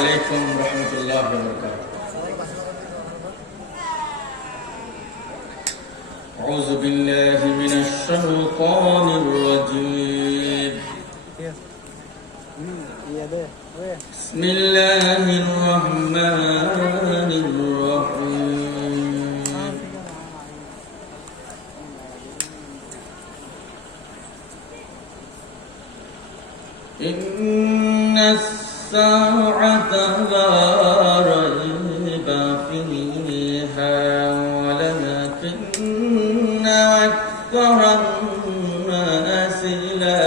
عليكم ورحمة الله وبركاته. أعوذ بالله من الشيطان الرجيم. بسم الله الرحمن الرحيم. إن الساعة لا ريب فيها ولكن أكثر الناس لا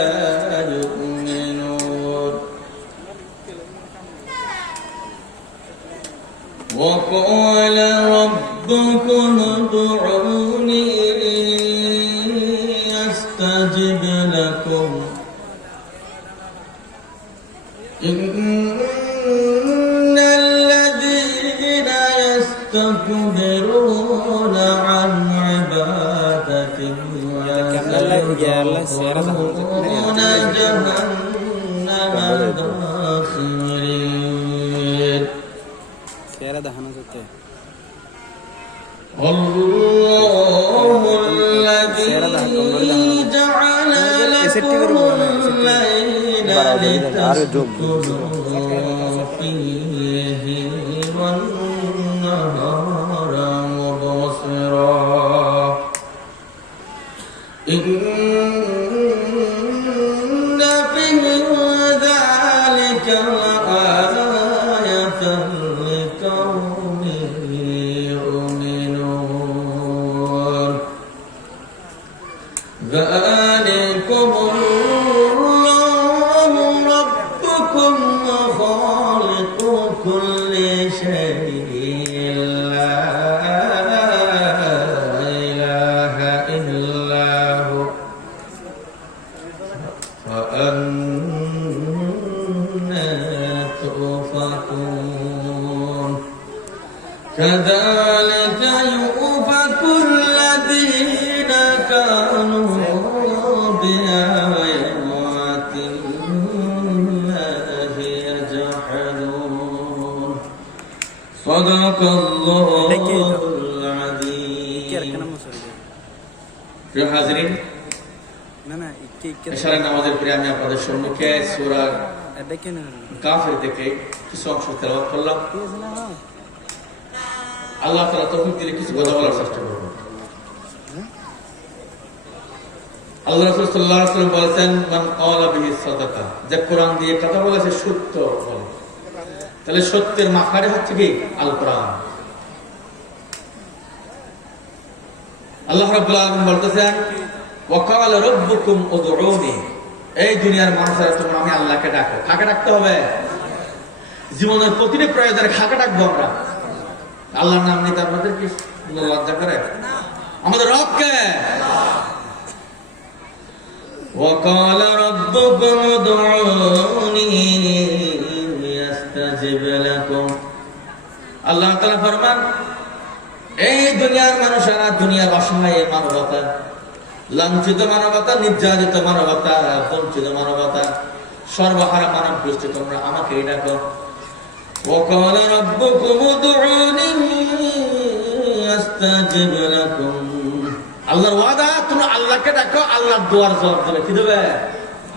يؤمنون. وقال ربكم ادعوني أستجب لكم. إن الذين يستكبرون عن عبادتي يدخلون جهنم داخرين. الله الذي جعل لكم الليل لتسكنوا فيه والنهار مبصرا. إن في ذلك لآية لقوم يؤمنون. ذلكم الله ربكم وخالق كل شيء لا إله إلا هو فأنى تؤفكون. كذلك يؤفك الذين كانوا بآيات الله يجحدون. صدق الله العظيم. প্রিয় হাজরিন, এশারের নামাজের পরে আমি আপনাদের সম্মুখে সূরা কাফির থেকে কিছু অংশ তেলাওয়াত করলাম। আল্লাহ তাআলা তৌফিক দিলে কিছু কথা বলার চেষ্টা করব। আল্লাহ রাসূল সাল্লাল্লাহু আলাইহি ওয়াসাল্লাম বলেছেন, মান ক্বালা বিহি সাদাকা, যে কোরআন দিয়ে কথা বলেছে সত্য বলে। তাহলে সত্যের মাখারে হচ্ছে কি? আল কোরআন। আল্লাহ রাব্বুল আলামিন বলতেছেন, ওয়া ক্বালা রাব্বুকুম উদউনি, এই দুনিয়ার মানুষেরা তোমরা আমি আল্লাহকে ডাকো। কাকে ডাকতে হবে? জীবনের প্রতিটি প্রয়োজনে কাকে ডাকবো আমরা? আল্লাহর নাম নিতে আপনাদের কি লজ্জা করে? আমাদের রবকে। وقال ربكم ادعوني استجب لكم. আল্লাহ তাআলা ফরমান, এই দুনিয়ার মানুষেরা, দুনিয়ার অসহায় মানবতা, লাঞ্ছিত মানবতা, নির্যাতিত মানবতা, বঞ্চিত মানবতা, সর্বহারা মানব গোষ্ঠী, তোমরা আমাকেই ডাকো। وقال ربكم ادعوني استجب لكم. আল্লাহর ওয়াদা, তুমি আল্লাহকে ডাকো, আল্লাহর দুয়ার জবাব দেবে। কি দেবে?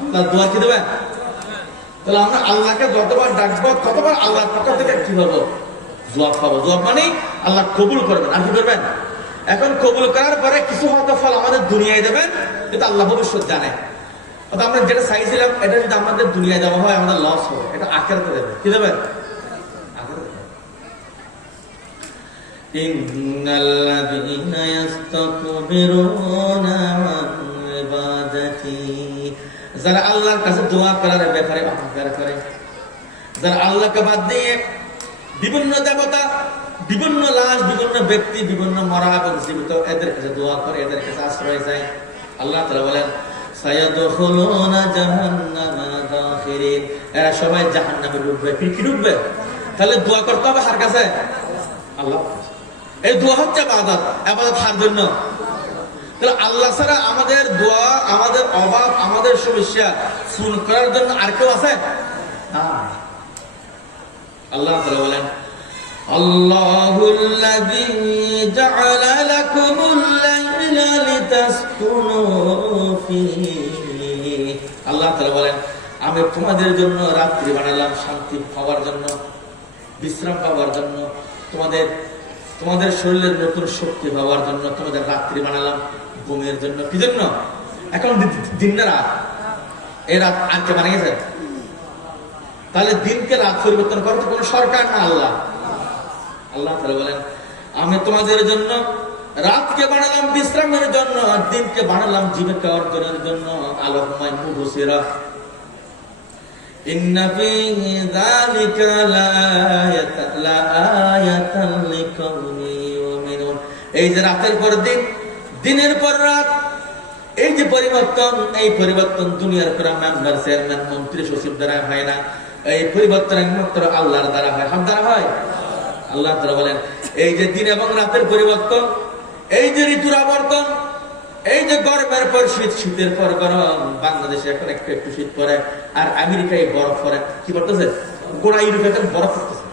আল্লাহর দুয়ার কি দেবে? তাহলে আমরা আল্লাহকে যতবার ডাকবো ততবার আল্লাহর পক্ষ থেকে কি হবো? জবাব পাবো। জবাব মানে আল্লাহ কবুল করবেন। আর কি করবেন? এখন কবুল করার পরে কিছু হয়তো ফল আমাদের দুনিয়ায় দেবেন, কিন্তু আল্লাহ ভবিষ্যৎ জানে। আমরা যেটা চাইছিলাম এটা যদি আমাদের দুনিয়ায় দেওয়া হয় আমাদের লস হবে, এটা আখিরাতে দেবে। কি দেবে? ইন্নাল্লাযীনা ইস্তাকবিরুনা আন ইবাদাতি, যারা আল্লাহর কাছে দোয়া করার ব্যাপারে অহংকার করে, যারা আল্লাহকে বাদ দিয়ে বিভিন্ন দেবতা, বিভিন্ন লাশ, বিভিন্ন ব্যক্তি, বিভিন্ন মরা এবং জীবিত এদের কাছে দোয়া করে, এদের কাছে আশ্রয় চায়, আল্লাহ তাআলা বলেন সায়াদখুলুনা জাহান্নামা দাখিরিন, এরা সবাই জাহান্নামে ঢুকবে। কি ঢুকবে? তাহলে দোয়া করতে হবে কার কাছে? আল্লাহ। এই দোয়া হচ্ছে ইবাদত। ইবাদত কার জন্য? তাহলে আল্লাহ ছাড়া আমাদের দোয়া, আমাদের অভাব, আমাদের সমস্যা পূরণ করার জন্য আর কেউ আছে? না। আল্লাহ তাআলা বলেন আল্লাহুল্লাযী জাআলা লাকুমুল লাইলা লিতাসকুনু ফীহি। আল্লাহ তাআলা বলেন আমি তোমাদের জন্য রাত্রি বানালাম শান্তি পাওয়ার জন্য, বিশ্রাম পাওয়ার জন্য, তোমাদের শরীরের নতুন শক্তি পাওয়ার জন্য তোমাদের রাত্রি বানালাম ঘুমের জন্য। কি জন্য? এখন দিন না রাত, এই রাত আজকে বানিয়েছে। তাহলে দিনকে রাত পরিবর্তন করতে কোন সরকার না আল্লাহ। আল্লাহ তাআলা বলেন আমি তোমাদের জন্য রাতকে বানালাম বিশ্রামের জন্য, আর দিনকে বানালাম জীবিকা অর্জনের জন্য, আলোকময় মুবসিরা। ইন্না ফীহি যালিকা লাআয়াতান লিকাওমি ইউমিনুন। এই যে রাতের পর দিন, দিনের পর রাত, এই যে পরিবর্তন, এই পরিবর্তন দুনিয়ার কোন মেম্বার, চেয়ারম্যান, মন্ত্রী, সচিব দ্বারা হয় না। এই পরিবর্তন একমাত্র আল্লাহর দ্বারা হয়। হাত দ্বারা হয়? আল্লাহ তাআলা বলেন এই যে দিন এবং রাতের পরিবর্তন, এই যে ঋতুর আবর্তন, এই যে গরমের পর শীত, শীতের পর গরম, বাংলাদেশে এখন একটু একটু শীত পড়ে, আর আমেরিকায় বরফ পড়ে। কি করতেছে? গোড়া ইউরোপে এখন বরফ পড়তেছে।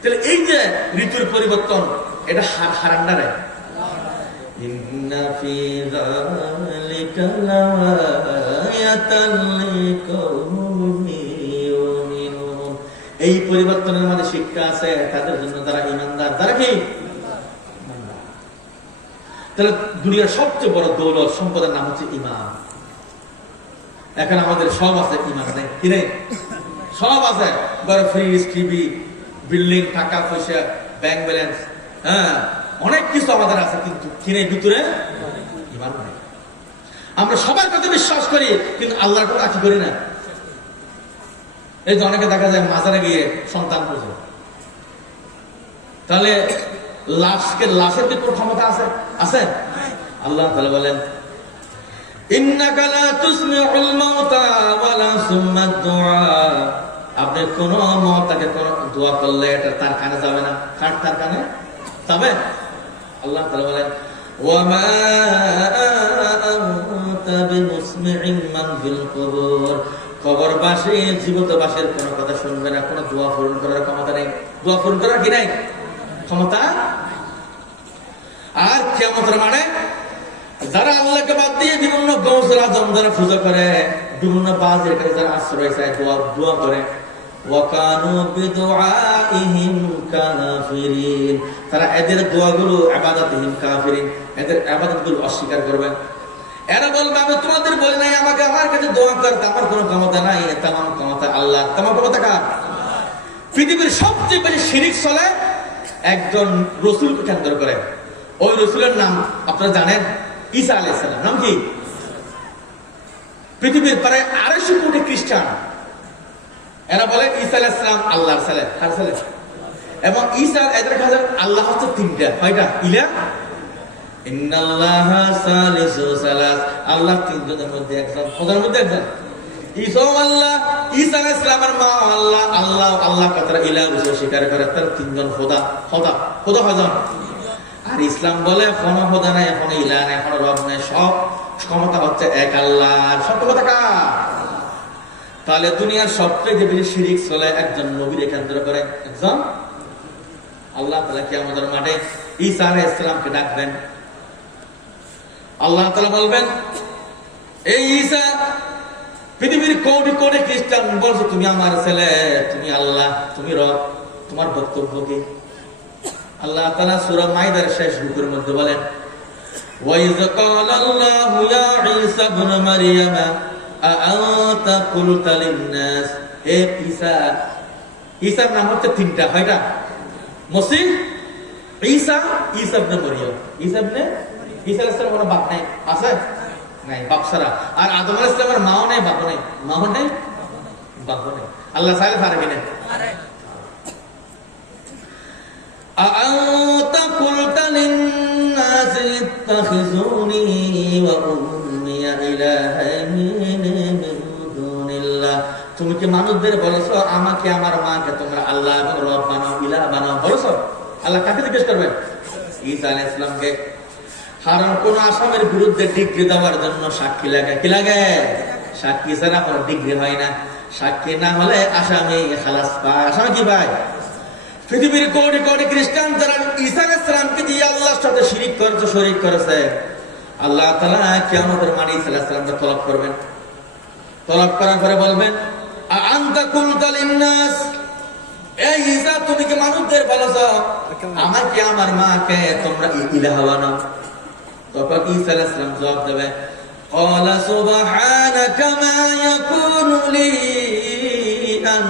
তাহলে এই যে ঋতুর পরিবর্তন, এটা হারাম না রে? ইন্না ফী যালিকা লাআয়াতান লিকাওমি ইউমিনুন। এই পরিবর্তনের মধ্যে শিক্ষা আছে তাদের জন্য যারা ঈমানদার। তারা কি? তাহলে দুনিয়ার সবচেয়ে বড় দৌলত সম্পদের নাম হচ্ছে ঈমান। এখন আমাদের সব আছে, ঈমান নেই। কি নেই? সব আছে, বড় ফ্রিজ, টিভি, বিল্ডিং, টাকা পয়সা, ব্যাংক ব্যালেন্স, হ্যাঁ অনেক কিছু আমাদের আছে, কিন্তু কি নেই? ভিতরে ঈমান নেই। আমরা সবার কথা বিশ্বাস করি, কিন্তু আল্লাহর কথা কি করি না। এই যে অনেকে দেখা যায় মাজারে গিয়ে সন্তান খুঁজে। তাহলে লাশের কি তোর ক্ষমতা আছে? আছে? আল্লাহ তাআলা বলেন ইন্নাকা লা তুসমিউল মাউতা ওয়ালা সুম্মাদ দুআ। আপনি কোন মওতাকে কোন দোয়া করলে এটা তার কানে যাবে না। তার কানে যাবে? আল্লাহ তাআলা বলেন ওয়া মা আনতা বিমুসমিইন মান ফিল কুবুর। কবরবাসী জীবিতবাসীর কোনো কথা শুনবে না, কোনো দোয়া পূরণ করার ক্ষমতা নেই। দোয়া পূরণ করার কি নাই? ক্ষমতা। আর কিয়ামতের মানে যারা আল্লাহকে বাদ দিয়ে বিভিন্ন গৌসুল আজম যারা পূজা করে, বিভিন্ন বাজের কাছে যারা আশ্রয় চায়, দোয়া করে, ওয়াকানু বিদুআইহিম কাফিরিন। তারা এদের দোয়াগুলো ইবাদাতিহিম কাফিরিন, এদের ইবাদতগুলো অস্বীকার করবে। এরা বলবে আমি তোমাদের বলি নাই আমাকে আমার কাছে দোয়া করতে, আমার কোনো ক্ষমতা নাই, তামাম ক্ষমতা আল্লাহ। তামাম ক্ষমতা কার? পৃথিবীর সবচেয়ে বেশি শিরিক চলে একজন রসুলকে কেন্দ্র করে। ওই রসুলের নাম আপনারা জানেন, ঈসা আলাইহিস সালাম। নাম কি? পৃথিবীর প্রায় 250 কোটি খ্রিস্টান, এরা বলে ঈসা আলাইহিস সালাম আল্লাহর ছেলে। কার ছেলে? এবং ঈসা এদের কাছে আল্লাহ হচ্ছে তিনটা। কয়টা? ইলা ইন্নাল্লাহা সালিসু সালাস। আল্লাহ তিনজনের মধ্যে একজন, খোদার মধ্যে একজন। ঈসা আল্লাহ, ঈসা আলাইহিস সালামের মা আল্লাহ, আল্লাহ আল্লাহ কথা ইলাহ রূপে স্বীকার করে। তার তিনজন খোদা। খোদা কয়জন? আর ইসলাম বলে কোনো খোদা নাই, কোনো ইলাহ নাই, কোনো রব নাই, সব ক্ষমতা হচ্ছে এক আল্লাহর। সব ক্ষমতা কার? তাহলে দুনিয়ার সবচেয়ে বেশি শিরিক চলে একজন নবীর কেন্দ্র করে, একজন আল্লাহ তাআলা কিয়ামতের মাঠে ঈসা আলাইহিস সালামকে ডাকবেন। আল্লাহ তাআলা বলবেন এই ঈসা, পৃথিবীর কোটি কোটি খ্রিস্টান বলছে তুমি আমার ছেলে, তুমি আল্লাহ, তুমি রব, তোমার বক্তব্য কি? আল্লাহ তাআলা সূরা মাইদার শেষ রূপের মধ্যে বলেন ওয়াইয ক্বালাল্লাহু ইয়া ঈসা ইবনে মারইয়াম আআনতা কুলতা লিন-নাস। হে ঈসা, ঈসার নাম হচ্ছে তিনটা। কয়টা? মসিহ, ঈসা, ঈসা ইবনে মারইয়াম। ঈসা আলাইহিস সালামের বাপ নাই? আছে? নাই, বাপ ছাড়া। আর আদম আলাইহিস সালামের মাও নাই, বাপ নাই। মাও নাই, বাপ নাই। আল্লাহ চাইলে পারবে না। আআনতা কুলতা লিন-নাস ইত্তাখিযুনি ওয়া উম্মিয়া ইলাহাইনি মিন দুনিল্লাহ। তুমি কি মানুষদের বলেছো আমাকে আমার মাকে তোমরা আল্লাহ এবং রব বানাও, ইলাহ বানাও? বলেছো? আল্লাহ কাকে জিজ্ঞেস করবেন? ঈসা আলাইহিস সালামকে। কারণ কোন আসামের বিরুদ্ধে ডিগ্রি দেওয়ার জন্য সাক্ষী লাগে। কি লাগে? সাক্ষী ছাড়া কোনো ডিগ্রি হয় না। সাক্ষী না হলে আসামি খালাস পায়। আসামি কি পায়? পৃথিবীর কোটি কোটি খ্রিস্টান যারা ঈসা আলাইহিস সালামকে দিয়ে আল্লাহর সাথে শিরিক করেছে, শরীক করেছে, আল্লাহ তাআলা কিয়ামতের মাঠে ঈসা আলাইহিস সালামকে তলব করবেন। তলব করার পরে বলবেন, আনতা কুলতা লিন্নাস, এই ঈসা তুমি কি মানুষদের বলেছো আমাকে আমার মাকে তোমরা ইলাহ বানাও? তখন ঈসা আলাইহিস সালাম জবাব দেবে, ক্বালা সুবহানাকা মা ইয়াকুনু লি আন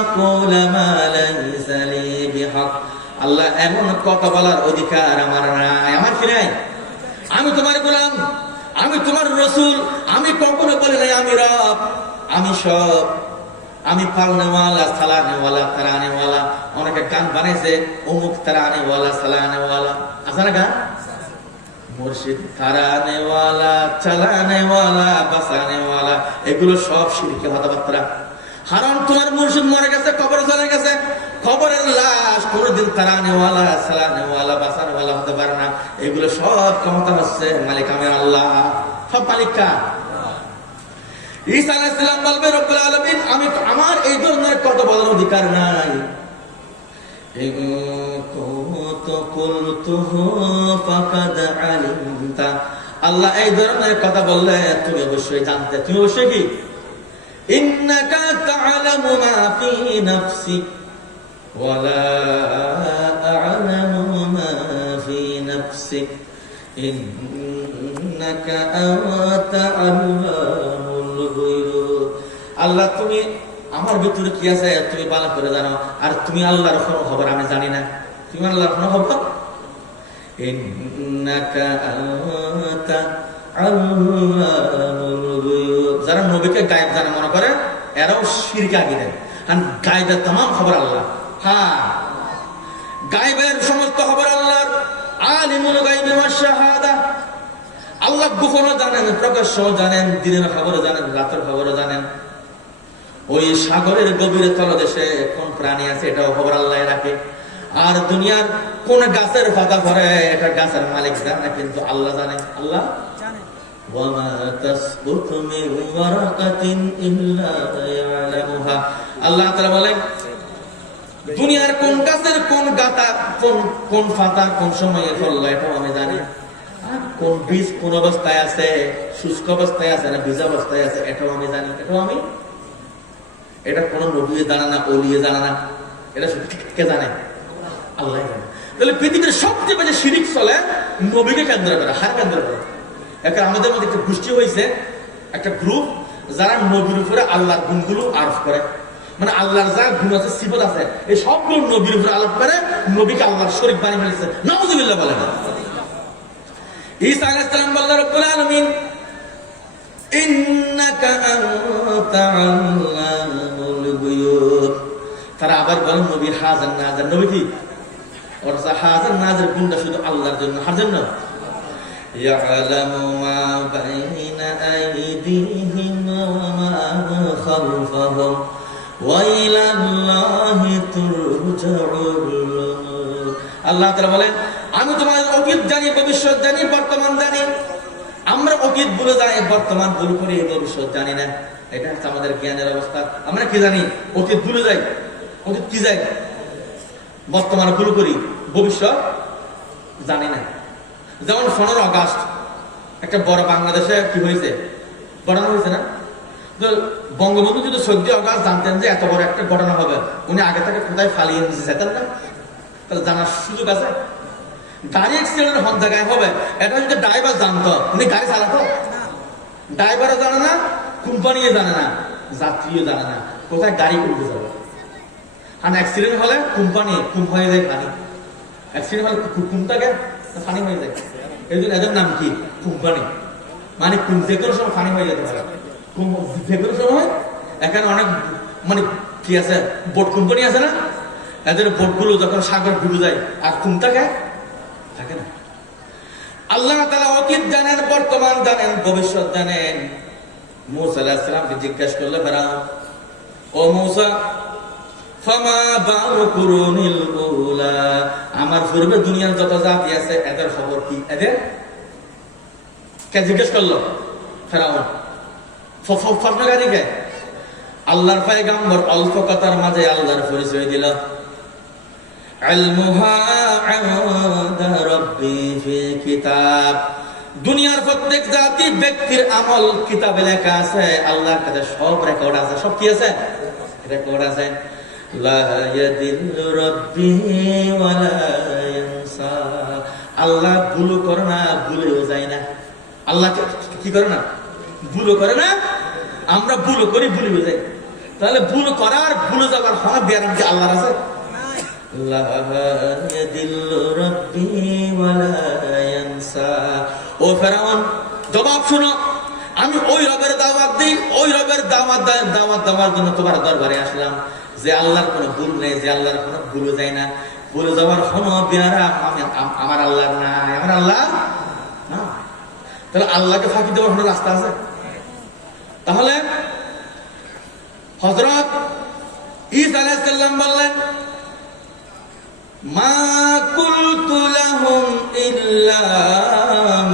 আকুলা মা লাইসা লি বিহক। আল্লাহ, এমন কথা বলার অধিকার আমার নাই, আমার কি নাই? আমি তোমার গোলাম, আমি তোমার রাসূল, আমি কখনো বলি নাই আমি রব, আমি সব, আমি পালনেওয়ালা, সালানেওয়ালা, তারানেওয়ালা। অনেকে গান বানাইছে, অমুক তারানেওয়ালা, সালানেওয়ালা, আছে না গান? মুর্শিদ তারানেওয়ালা, চালানেওয়ালা, বাসানেওয়ালা, এগুলো সব শিরকে কথাবার্তা। কারণ তোমার মুর্শিদ মরে গেছে, কবরে চলে গেছে, কবরের লাশ কোনদিন তারানেওয়ালা, সালানেওয়ালা, বাসানেওয়ালা হতে পারে না। এগুলো সব ক্ষমতা হচ্ছে মালিক আমি আল্লাহ, সব মালিকা। ঈসা আলাইহিস সালাম বলবে, রব্বুল আলামিন, আমি আমার এই ধরনের কথা বলার অধিকার নাই। আল্লাহ, এই ধরনের কথা বললে তুমি অবশ্যই জানতে, তুমি অবশ্যই কি? ইন্নাকা তা'লামু মা ফি নাফসি ওয়া লা আ'লামু মা ফি নাফসিক ইন্নাকা আনতা আল্লাহুল গুয়ুব। আল্লাহ, তুমি আমার ভিতরে কি আছে তুমি ভালো করে জানো, আর তুমি আল্লাহর কোনো খবর আমি জানি না। তুমি আল্লাহর কোনো খবর, ইন্নাকা আনতা আল্লাহুল গুয়ুব। যারা নবীকে গায়েব জানে মনে করে, এরাও শিরকে আগিয়ে দেয়। আর গায়েবের तमाम খবর আল্লাহ। হ্যাঁ, গায়েবের সমস্ত খবর আল্লাহর। আলিমুল গায়বি ওয়াশ শাহাদা, আল্লাহ গোপনও জানেন, প্রকাশ্যও জানেন, দিনের খবরও জানেন, রাতের খবরও জানেন। ওই সাগরের গভীরে তলদেশে কোন প্রাণী আছে এটাও খবর আল্লাহ রাখে। আর দুনিয়ার কোন গাছের পাতা পড়ে এটা গাছের মালিক জানে, কিন্তু আল্লাহ জানে। আল্লাহ জানে। ওয়ামা তাসকুতু মিন ওয়ারাকাতিন ইল্লা ইয়ালামুহা। আল্লাহ তাআলা বলেন, দুনিয়ার কোন গাছের কোন গাতা, কোন পাতা কোন সময়ে ফললো এটাও আমি জানি। কোন বীজ কোন অবস্থায় আছে, শুষ্ক অবস্থায় আছে না ভিজা অবস্থায় আছে, এটাও আমি জানি। এটাও আমি, এটা কোন নবী জানে না, ওলিয়ে জানে না, এটা কে জানে? আল্লাহ জানে। তাহলে পৃথিবীর সবচেয়ে বেশি শিরিক চলে নবীকে কেন্দ্র করে, হার কেন্দ্র করে। এখন আমাদের মধ্যে একটা গোষ্ঠী হয়েছে, একটা গ্রুপ, যারা নবীর উপরে আল্লাহর গুণগুলো আরোপ করে। মানে আল্লাহর যা গুণ আছে, সিফত আছে, এই সবগুলো নবীর উপরে আরোপ করে, নবীকে আল্লাহর শরীক বানিয়ে ফেলেছে। নাউযুবিল্লাহ বলেন। ঈসা আলাইহিস সালাম বললেন, রব্বুল আলামিন, ইন্নাকা আনতা আল্লাহুল গুয়ুব। তারা আবার বলেন, নবীর হাজার নাজার, নবী কি? ওর হাজার নাজার গুণটা শুধু আল্লাহর জন্য, হার জন্য। ইয়ালামু মা বাইনা আইদিহিম ওয়া মা খালফাহুম ওয়া ইলাল্লাহি তুরজাউল উমুর। আল্লাহ তাআলা বলেন, আমি তোমাদের অতীত জানি, ভবিষ্যৎ জানি, বর্তমান জানি। আমরা অতীত ভুলে যাই, বর্তমান ভুল করি, ভবিষ্যৎ জানি না। এটা হচ্ছে আমাদের জ্ঞানের অবস্থা। আমরা কি জানি? অতীত ভুলে যাই, অতীত কি যাই, বর্তমান ভুল করি, ভবিষ্যৎ জানি না। যেমন 15 আগস্ট একটা বড় বাংলাদেশে কি হয়েছে, ঘটনা হয়েছে না? তো বঙ্গবন্ধু যদি 14 আগস্ট জানতেন যে এত বড় একটা ঘটনা হবে, উনি আগে থেকে কোথায় ফালিয়ে নিতে যেতেন না? তাহলে জানার সুযোগ আছে? গাড়ি অ্যাক্সিডেন্ট হন জায়গায় হবে, এটা যদি ড্রাইভার জানতো, উনি গাড়ি চালাতো? ড্রাইভারও জানে না, কোম্পানিও জানে না, যাত্রীও জানে না কোথায় গাড়ি উঠে যাবে। আর অ্যাক্সিডেন্ট হলে কোম্পানি কুম হয়ে যায় পানি, অ্যাক্সিডেন্ট হলে কুমটাকে পানি হয়ে যায়। এই জন্য এদের নাম কি? কোম্পানি। মানে যে কোনো সময় পানি হয়ে যেতে পারে, যে কোনো সময়। এখানে অনেক মানে কি আছে, বোট কোম্পানি আছে না, এদের বোটগুলো যখন সাগর ডুবে যায় আর কুমটাকে থাকে না। আল্লাহ তাআলা অতীত জানেন, বর্তমান জানেন, ভবিষ্যৎ জানেন। মূসা আলাইহিস সালামকে জিজ্ঞাসা করলে ফেরাউন, ও মূসা, ফামা বালু কুরুনিল উলা, আমার পূর্বে দুনিয়ার যত জাতি আছে এদের খবর কি? এদের কে জিজ্ঞেস করলো? ফেরাউন। ফরমাগারিকে আল্লাহর পয়গম্বর অল্প কথার মাঝে আল্লাহর পরিচয় দিল। ইলমুহা ইনদা রাব্বি ফি কিতাব। দুনিয়ার প্রত্যেক জাতি ব্যক্তির আমল কিতাবে লেখা আছে, আল্লাহর কাছে সব রেকর্ড আছে। সব কি আছে? রেকর্ড আছে। লা ইয়াদিল্লু রাব্বি ওয়া লা ইয়ানসা। আল্লাহ ভুল করে না, ভুলেও যায় না। আল্লাহ কি করে না? ভুল করে না। আমরা ভুল করি, ভুলেও যাই। তাহলে ভুল করার ভুলে যাবার হক গ্যারান্টি আল্লাহর আছে? লা ইয়াদিল্লু রাব্বি ওয়া লা ইয়ানসা। ও ফেরাউন, জবাব শুনো। আমি ওই রবের দাওয়াত দিই, ওই রবের দাওয়াত দেওয়ার জন্য তোমার দরবারে আসলাম, যে আল্লাহর কোনো ভুল নেই, যে আল্লাহর কোনো ভুল যায় না। ভুলে যাওয়ার কোনো বেয়ারা আমার আল্লাহর নাই, আমার আল্লাহ না। তাহলে আল্লাহকে ফাঁকি দেওয়ার কোনো রাস্তা আছে? তাহলে হযরত ঈসা আলাইহিস সালাম বললেন, মা কুলতু লাহুম ইল্লা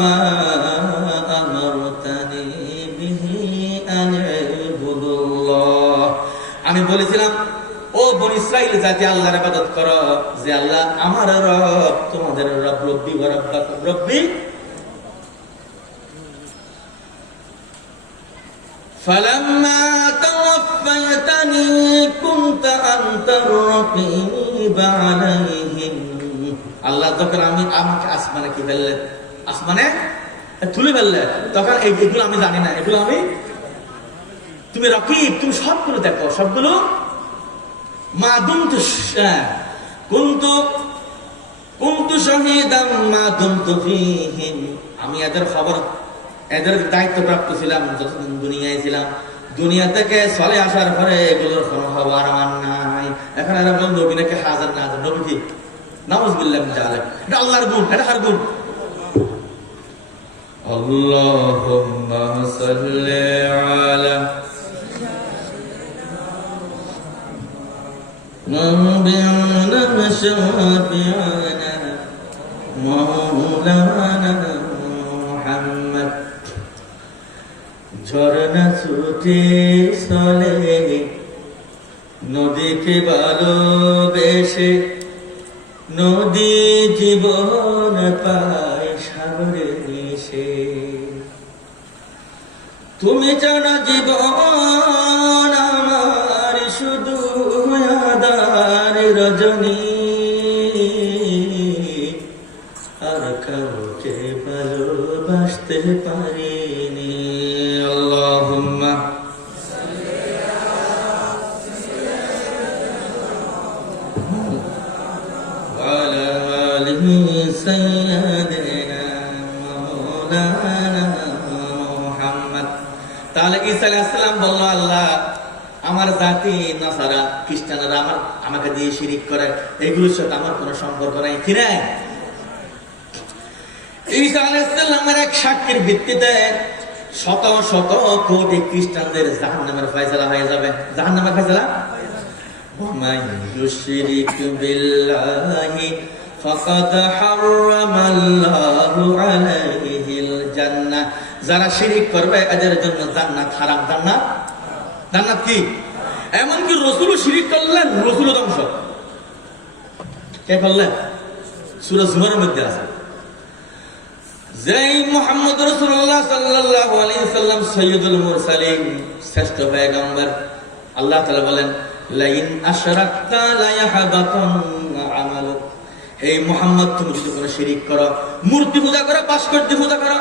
মা আমারতানি বিহি আন ইবুদুল্লাহ। আমি বলেছিলাম, ও বনী ইসরাইল জাতি, আল্লাহর ইবাদত করো, যে আল্লাহ আমার রব, তোমাদের রব। রব্বি ওয়া রাব্বাকুম রব্বি। فلما توفيتني كنت أنت الرقيب عليهم। আল্লাহ যখন আমাকে আসমানে কি ফেললেন, আসমানে তুলে ফেললেন, তখন এগুলো আমি জানি না, এগুলো তুমি রকিব, তুমি সবগুলো দেখো, সবগুলো। মা দুমতু কুনতু শাহীদাম মা দুমতু ফীহিম। আমি এদের খবর, এদের দায়িত্বপ্রাপ্ত ছিলাম যতদিন দুনিয়ায় ছিলাম। দুনিয়া থেকে চলে আসার পরে এগুলোর কোনো খবর আমার নাই। এখন এরা বলেন নবী নাকি হাজার না হাজার। নবী কি? নাউযুবিল্লাহ মিন যালিক। এটা আল্লাহর গুণ, এটা কার গুণ? আল্লাহুম্মা সাল্লি আলা নবিয়িনা শাফি'ানা মাওলানা মুহাম্মদ। ঝরনা ছুটে চলে নদীকে ভালোবেসে, নদী জীবন পায় সাগরে মিশে। তুমি জানা জীবন আমার শুধু আধার রজনী, আর কাউকে ভালোবাসতে পারিনি। আল্লাহুম্মা ওয়ালা আলি সাইয়্যিদিনা মাওলানা মুহাম্মদ। তাহলে ঈসা আলাইহিস সালাম বলল, আল্লাহ আমার জাতি নাসারা খ্রিস্টানরা আমাকে দিয়ে শিরিক করে, এগুলোর সাথে আমার কোনো সম্পর্ক নাই। কি নাই? ঈসা আলাইহিস সালামের এক সাক্ষীর ভিত্তিতে শত শত কোটি খ্রিস্টানদের জাহান্নামের ফয়সালা হয়ে যাবে। জাহান্নামের ফয়সালা। ওয়ামান ইউশরিক বিল্লাহি ফাকাদ হারামাল্লাহু আলাইহিল জান্নাহ। যারা শিরিক করবে এদের জন্য জান্নাত হারাম। জান্নাত কি? এমনকি রাসূলও শিরিক করলেন, রাসূলও ধ্বংস। কে করলেন? সূরা জুমারের মধ্যে আছে, যেই মুহাম্মদ রাসূলুল্লাহ সাল্লাল্লাহু আলাইহি সাল্লাম সাইয়্যিদুল মুরসালিন, শ্রেষ্ঠ পয়গম্বর। আল্লাহ তাআলা বলেন, লাইন আশরাকতা লা ইয়াহবাতান্না আমালুক। হে মুহাম্মদ, তুমি যদি কোনো শিরিক করো, মূর্তি পূজা করো, ভাস্কর্য পূজা করো,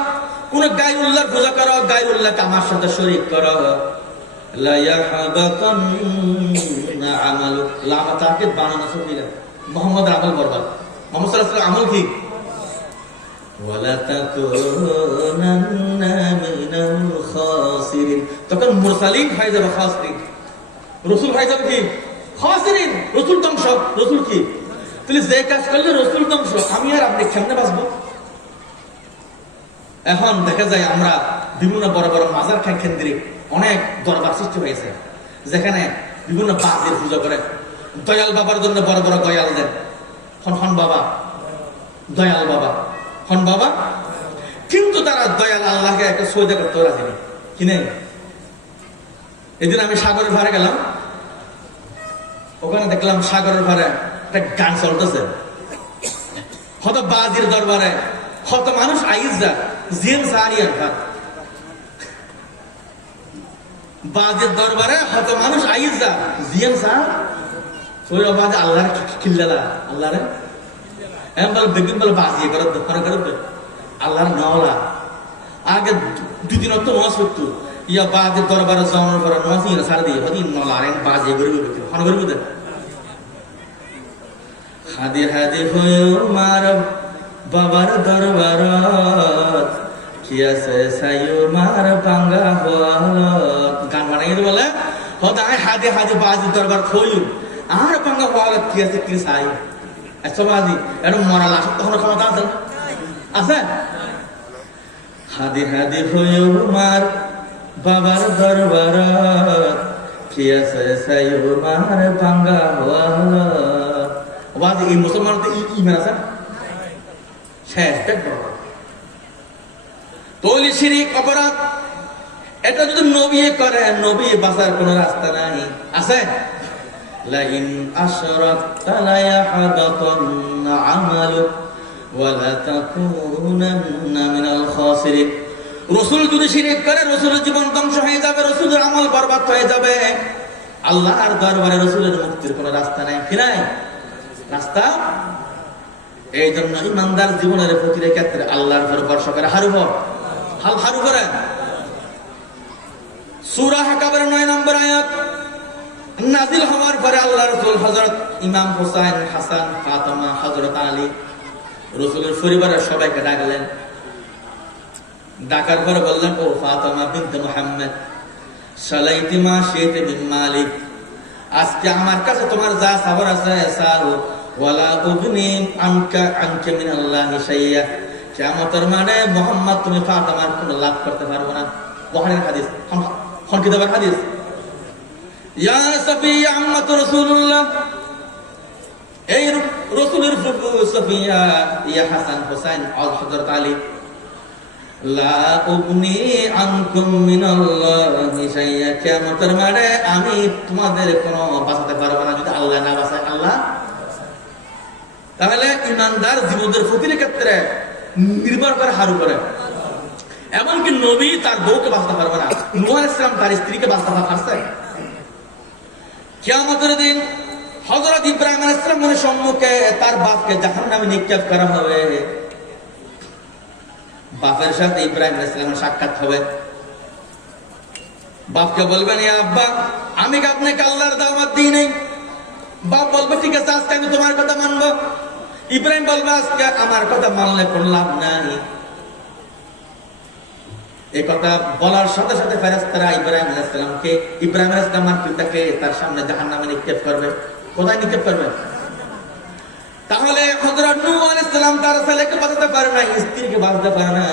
কোন গায়রুল্লাহর পূজা করো, গায়রুল্লাহকে আমার সাথে শরীক করো, লা ইয়াহবাতান্না আমালুক। লামা তাকিদ বানানো সবিলা, মুহাম্মদের আমল বরবাদ। মুহাম্মদ সাল্লাল্লাহু আলাইহি ওয়াসাল্লাম আমল কি? ওয়ালা তাকুনান্না মিনাল খাসিরিন। তখন মুরসালিন হয়ে যাবে খাসিরিন, রাসূল হয়ে যাবে কি? খাসিরিন। রাসূল ধ্বংস। রাসূল কি? তাহলে যে কাজ করলে রাসূল ধ্বংস, আমি আর আপনি কেমনে বাঁচবো? এখন দেখা যায় আমরা বিভিন্ন বড় বড় মাজার কেন্দ্রিক অনেক দরবার সৃষ্টি হয়েছে, যেখানে বিভিন্ন বাজের পূজা করে। দয়াল বাবার জন্য বড় বড় দয়াল দেন, হন বাবা, দয়াল বাবা, হন বাবা। কিন্তু তারা দয়াল আল্লাহকে একটা সৌদা করতে রাজি নেই। কি নেই? এদিন আমি সাগরের ধারে গেলাম, ওখানে দেখলাম সাগরের ধারে একটা গান চলতেছে, হয়তো বাজির দরবারে হয়তো মানুষ আইজ যা জিএম সারিয়ার ভাত বাজির দরবারে হয়তো মানুষ আইজ যা জিএম সার ওই বাজে আল্লাহর খিল্লালা আল্লাহরে এমন বলে বেগুন বলে বাজিয়ে করে দোকানে করে আল্লাহর নওলা আগে দুদিন তো নস করতো ইয়া বাজের দরবারে যাওয়ার পরে নস ইয়া সার দিয়ে হদি নলা আর বাজিয়ে করে হন করে বুঝে হাদে হাদে হয়ে মার বাবার দরবার কি আছে সাইও মার পাঙ্গা হওয়ালত গান বানাই বলে হদায় হাদে হাদে বাজির দরবার খইউ আর পাঙ্গা হওয়ালত কি আছে কি সাই আচ্ছা বাজি এরকম মরা লাশ তখন ক্ষমতা আছে আছে হাদে হাদে হয়ে মার বাবার দরবার কি আছে সাইও মার পাঙ্গা হওয়ালত বাজি এই মুসলমান তো ইমান আছে শেষ দেখ তৈলি শিরিক অপরাধ এটা যদি নবী করে নবী বাঁচার কোন রাস্তা নাই আছে লাইন আশরাকতা লা ইয়াহবাতান্না আমালুক ওয়া লা তাকুনান্না মিনাল খাসিরিন রাসূল যদি শিরিক করে রাসূলের জীবন ধ্বংস হয়ে যাবে রাসূলের আমল বরবাদ হয়ে যাবে আল্লাহর দরবারে রাসূলের মুক্তির কোন রাস্তা নাই কি নাই রাস্তা এই জন্য ইমানদার জীবনের প্রতিটি ক্ষেত্রে আল্লাহর উপর ভরসা করে হারু করে সূরা হাকাবের 9 নম্বর আয়াত নাযিল হওয়ার পরে আল্লাহ রাসূল হযরত ইমাম হুসাইন হাসান ফাতেমা হযরত আলী রাসূলের পরিবারের সবাইকে ডাকলেন ডাকার পরে বললেন ও ফাতেমা বিনতে মুহাম্মদ সালাইতি মা শাইতি মিন মালিক আজকে আমার কাছে তোমার যা সাবর আছে সাও ওয়ালা উগনি আনকা মিনাল্লাহি শাইয়া কিয়ামতের মানে মুহাম্মদ তুমি ফাতেমার কোনো লাভ করতে পারবে না বুখারীর হাদিস কোন কিতাবের হাদিস ইয়া সাফিয়া আম্মাতু রাসূলুল্লাহ এই রাসূলের ফুফু সাফিয়া ইয়া হাসান হুসাইন আর হযরত আলী লা উগনি আনকুম মিনাল্লাহি শাইয়া কিয়ামতের মানে আমি তোমাদের কোনো বাঁচাতে পারবো না যদি আল্লাহ না বাঁচায় আল্লাহ তাহলে ইমানদার জীবনের প্রতিটি ক্ষেত্রে নির্ভর করে হারু করে এমনকি নবী তার বউকে বাঁচাতে পারবে না নূহ আলাইহিস সালাম তার স্ত্রীকে বাঁচাতে পারছে কিয়ামতের দিন হযরত ইব্রাহিম আলাইহিস সালামের সম্মুখে তার বাপকে জাহান্নামে নিক্ষেপ করা হবে বাপের সাথে ইব্রাহিম আলাইহিস সালামের সাক্ষাৎ হবে বাপকে বলবেন ইয়া আব্বা আমি কি আপনাকে আল্লাহর দাওয়াত দিই নাই বাপ বলবে ঠিক আছে আজকে আমি তোমার কথা মানবো ইব্রাহিম বলবে আজকে আমার কথা মানলে কোন লাভ নাই এই কথা বলার সাথে সাথে ফেরেশতারা ইব্রাহিম আলাইহিস সালামের পিতাকে তার সামনে জাহান্নামে নিক্ষেপ করবে কোথায় নিক্ষেপ করবে তাহলে হযরত নূহ আলাইহিস সালাম তার ছেলেকে বাঁচাতে পারে না স্ত্রীকে বাঁচাতে পারে না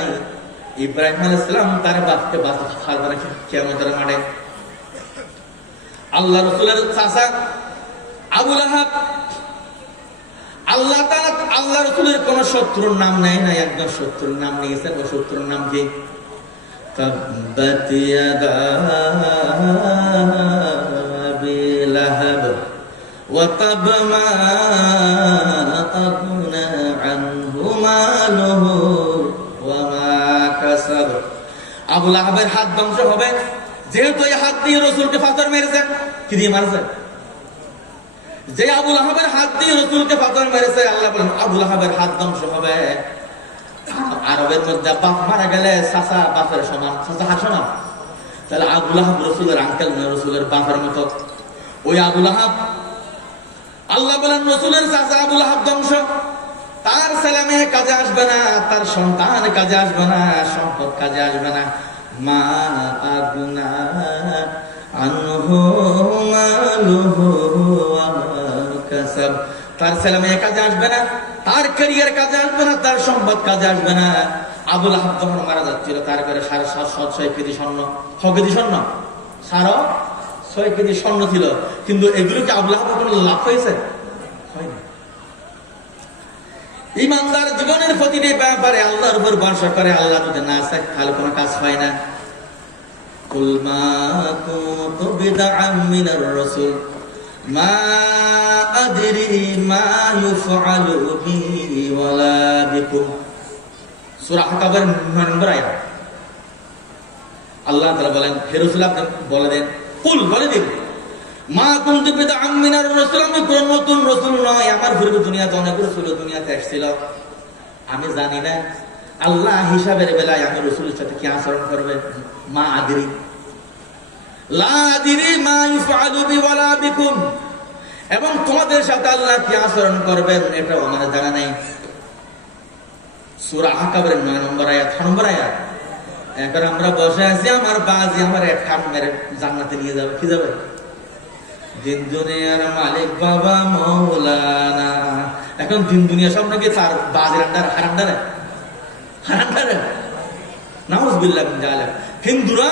ইব্রাহিম আলাইহিস সালাম তার বাপকে বাঁচাতে পারবে না কিয়ামতের মাঠে আল্লাহ রাসূলের চাচা আবু লাহাব আল্লাহ তাআলা আল্লাহ রাসূলের কোন শত্রুর নাম নেয় না একজন শত্রুর নাম নিয়েছেন ওই শত্রুর নাম কি তাব্বাত ইয়াদা আবি লাহাব ওয়া তাব মা আগনা আনহু মালুহু ওয়া মা কাসাব আবু লাহাবের হাত ধ্বংস হবে যেহেতু এই হাত দিয়ে রাসূলকে পাথর মেরেছে কি দিয়ে মারছে যে আবু লাহাবের হাত দিয়ে রাসূলকে পাথর মেরেছে আল্লাহ বলেন আবু লাহাবের হাত ধ্বংস হবে আরবের মধ্যে বাপ মারা গেলে চাচা বাপের সমান চাচা হাত সমান তাহলে আবু লাহাব রাসূলের আঙ্কেল নয় রাসূলের বাপের মতো ওই আবু লাহাব আল্লাহ বলেন রাসূলের চাচা আবু লাহাব ধ্বংস তার ছেলে মেয়ে কাজে আসবে না তার সন্তান কাজে আসবে না সম্পদ কাজে আসবে না মা আগনা আনহু মালুহু ওয়া মা কাসাব তার ছেলে মেয়ে কাজে আসবে না তার ক্যারিয়ার কাজে আসবে না তার সম্পদ কাজে আসবে না আবু লাহাব যখন মারা যাচ্ছিল তার ঘরে 6.5 কেজি স্বর্ণ 6 কেজি স্বর্ণ 6 কেজি স্বর্ণ ছিল কিন্তু এগুলো কি আবু লাহাবের কোনো লাভ হয়েছে হয়নি ইমানদার জীবনের প্রতিটি ব্যাপারে আল্লাহর উপর ভরসা করে আল্লাহ যদি না চায় তাহলে কোনো কাজ হয় না কুল মা কুনতু বিদআম মিনার রাসূল মা আদরি মা ইউফআলু বি ওয়ালা বিকুম। সূরা আহকাবের 9 নম্বর আয়াত। আল্লাহ তাআলা বলেন, হে রাসূল আপনি বলে দেন, কুল বলে দিন, মা কুনতু বিদআম মিনার রাসূল, আমি কোন নতুন রাসূল নয়, আমার পূর্বে দুনিয়াতে অনেক রাসূল দুনিয়াতে এসেছিল, আমি জানি না আল্লাহ হিসাবের বেলায় আমি রাসূলের সাথে কি আচরণ করবে। মা আদরি লা আদরি মা ইউফআলু বি ওয়ালা বিকুম, এবং তোমাদের সাথে আল্লাহ কি আচরণ করবেন এটাও আমার জানা নেই। সূরা আহকাবের 9 নম্বর আয়াত, 6 নম্বর আয়াত। এখন আমরা বসে আছি, আমার বাজি আমার এক খান মেরে জান্নাতে নিয়ে যাবে, কি যাবে? দিন দুনিয়ার মালিক বাবা মৌলানা। এখন দিন দুনিয়া সব নাকি তার বাজির আন্ডার, হারান্ডারে হারান্ডারে নাউজুবিল্লাহ মিন যালিক। হিন্দুরা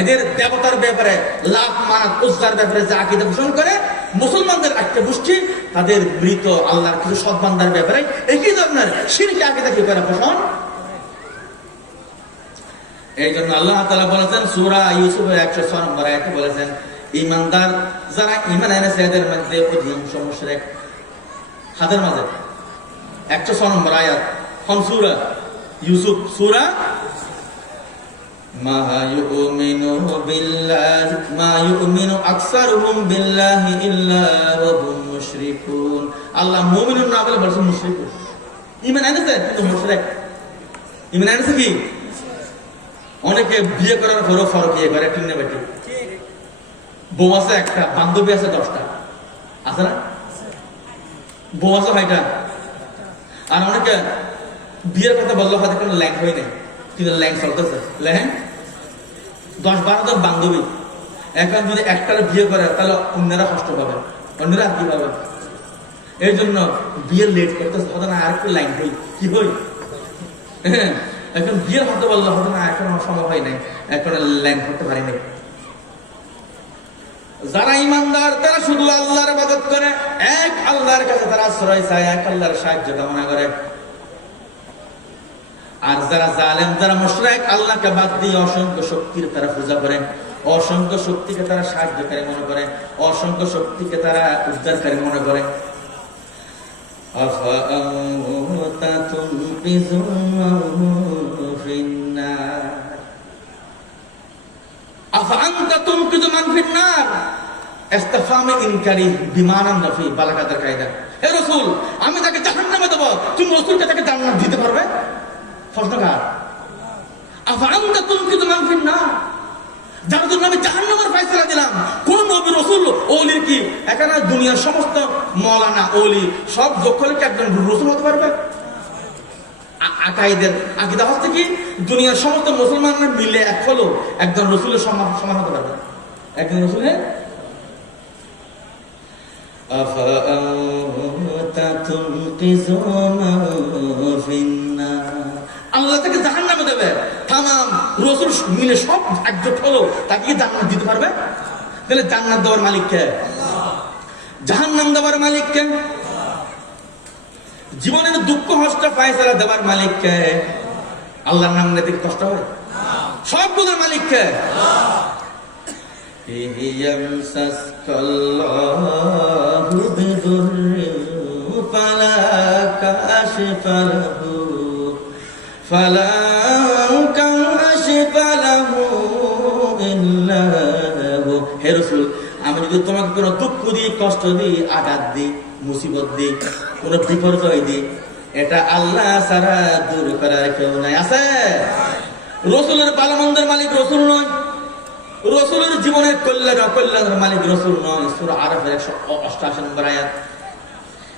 এদের দেবতার ব্যাপারে, লাত মানাত উজ্জার ব্যাপারে যে আকীদা পোষণ করে, মুসলমানদের একটা গোষ্ঠী তাদের মৃত আল্লাহর কিছু সৎ বান্দার ব্যাপারে একই ধরনের শিরকি আকীদা কি করে পোষণ। এই জন্য আল্লাহ তাআলা বলেছেন সূরা ইউসুফের 106 নম্বর আয়াতে বলেছেন, ঈমানদার যারা ঈমান এনেছে এদের মধ্যে অধিকাংশ মুশরিক। হাতের মাঝে 106 নম্বর আয়াত, কোন সূরা? ইউসুফ সূরা। মা ইউমিনু বিল্লাহি মা ইউমিনু আকসারুহুম বিল্লাহি ইল্লা ওয়া হুম মুশরিকুন। আল্লাহ মুমিনুন না বলে বলছেন মুশরিকুন। ঈমান এনেছে কিন্তু মুশরিক। ঈমান এনেছে কি? অনেকে বিয়ে করার পরও ফরক বিয়ে করে, ঠিক না বেটি? বউ আছে একটা, বান্ধবী আছে 10টা, আছে না? বউ আছে 6টা। আর অনেকে বিয়ের কথা বললো হয়তো কোনো ল্যাং হয়ে নেই, কিন্তু ল্যাং চলতেছে, ল্যাং 10-12 জন বান্ধবী। এখন যদি একটা বিয়ে করে তাহলে অন্যরা কষ্ট পাবে, অন্যরা কি পাবে? এই জন্য বিয়ে লেট করতেছে, হয়তো না আর একটু ল্যাং হই, কি হই? হ্যাঁ, এখন বিয়ের হতে বললো হয়তো না এখন আমার সময় হয় নাই, এখন ল্যাং করতে পারি নাই। যারা ইমানদার তারা শুধু আল্লাহর ইবাদত করে, এক আল্লাহর কাছে তারা আশ্রয় চায়, এক আল্লাহর সাহায্য কামনা করে। আর যারা জালেম, যারা মুশরিক, আল্লাহকে বাদ দিয়ে অসংখ্য শক্তির তারা পূজা করে, অসংখ্য শক্তিকে তারা সাহায্যকারী মনে করে, অসংখ্য শক্তিকে তারা উদ্ধারকারী মনে করে। আফাআনতা তুনকিযু মান ফিন্নার, ইসতিফহামে ইনকারি বিমানান নফি বালাগাতের কায়দা। হে রাসূল, আমি তাকে জাহান্নামে দেব, তুমি রাসূলকে তাকে জান্নাত দিতে পারবে? প্রশ্নকার। আফাআনতা তুনকিযু মান ফিন্নার, যার জন্য আমি জাহান্নামের ফয়সালা দিলাম। কোন নবী রাসূল ওলির কি এখানে দুনিয়ার সমস্ত মাওলানা ওলি সব যোগ করলে কি একজন রাসূল হতে পারবে? আকাইদের আকীদা হচ্ছে কি দুনিয়ার সমস্ত মুসলমানরা মিলে এক হলো একজন রাসূলের সমান হতে পারবে, একজন রাসূলের। আল্লাহ তাকে জাহান্নামে দেবে, তামাম রাসূল মিলে সব একজোট হলো, তাকে কি জান্নাত দিতে পারবে? তাহলে জান্নাত দেওয়ার মালিক কে? জাহান্নাম দেওয়ার মালিক কে? জীবনের দুঃখ কষ্ট ফয়সালা দেওয়ার মালিক কে? আল্লাহর নাম নিতে কষ্ট হয়? সবগুলোর মালিক কে? ইয়ামসাসকাল্লাহু বিদুররিন ফালা কাশিফা লাহু ফালা কাশিফা লাহু ইল্লা হু। হে রাসূল, আমি যদি তোমাকে কোনো দুঃখ দিই, কষ্ট দিই, আঘাত দিই, মুসিবত দিই, কোন বিপর্যয় দিই, এটা আল্লাহ ছাড়া দূর করার কেউ নাই। আছে? রাসূলের ভালো মন্দের মালিক রাসূল নয়, রাসূলের জীবনের কল্যাণ অকল্যাণের মালিক রাসূল নয়। সূরা আরাফের 188 নম্বর আয়াত।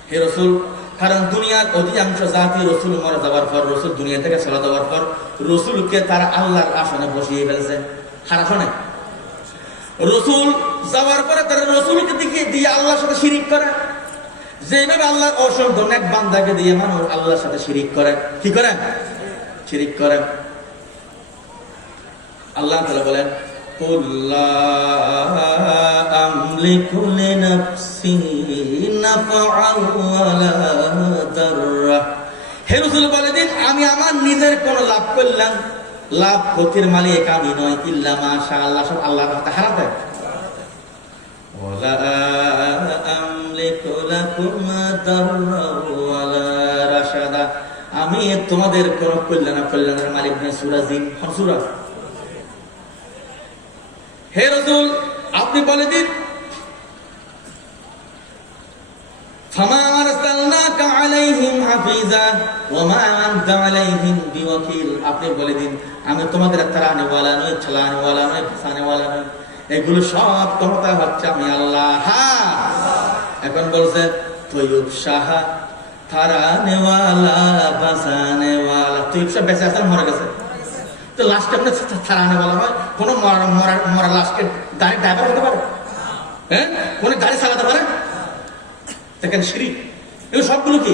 হে রাসূল, কারণ দুনিয়ার অধিকাংশ জাতি রাসূল মারা যাওয়ার পর, রাসূল দুনিয়া থেকে চলে যাওয়ার পর রাসূলকে তারা আল্লাহর আসনে বসিয়ে ফেলেছে। কার আসনে? রাসূল যাওয়ার পরে তারা রাসূলকে দিয়ে আল্লাহর সাথে শিরিক করে। যেভাবে আল্লাহর অসংখ্য নেক বান্দাকে দিয়ে মানুষ আল্লাহর সাথে শিরিক করে। কি করে? শিরিক করে। আল্লাহ তাআলা বলেন, কুল লা আমলিকু লিনাফসি নাফআন ওয়ালা দাররা। হে রাসূল বলে দিন, আমি আমার নিজের কোন লাভ কল্যাণ, লাভ ক্ষতির মালিক আমি নয়, ইল্লা মাশাআল্লাহ, সব আল্লাহর হাতে হারাতে। ওয়ালা আমলিকু লাকুম লাকুম দাররাও ওয়ালা রাশাদা। আমি তোমাদের কোন কল্যাণের মালিক নই। সূরা জিন, সূরা। হে রাসূল, আপনি বলে দিন, ফামা আরসালনাকা আলাইহিম হাফিজা ওয়া মা আনতা আলাইহিম বিওয়াকিল। আপনি বলে দিন, আমি তোমাদের তাড়ানেওয়ালা নই, ছাড়ানেওয়ালা নই, ফাসানেওয়ালা নই। এগুলো সব ক্ষমতা হচ্ছে আমি আল্লাহ। হ্যাঁ, এখন বলছে তৈয়ব সাহা তাড়ানেওয়ালা বাঁচানেওয়ালা। তৈয়ব সাহা বেঁচে আছেন, মরে গেছে। তো লাস্টে আপনি তাড়ানেওয়ালা হয়? কোন মরা লাশকে গাড়ি ড্রাইভার হতে পারে? হ্যাঁ, কোন গাড়ি চালাতে পারে? দেখেন শিরক, এগুলো সবগুলো কি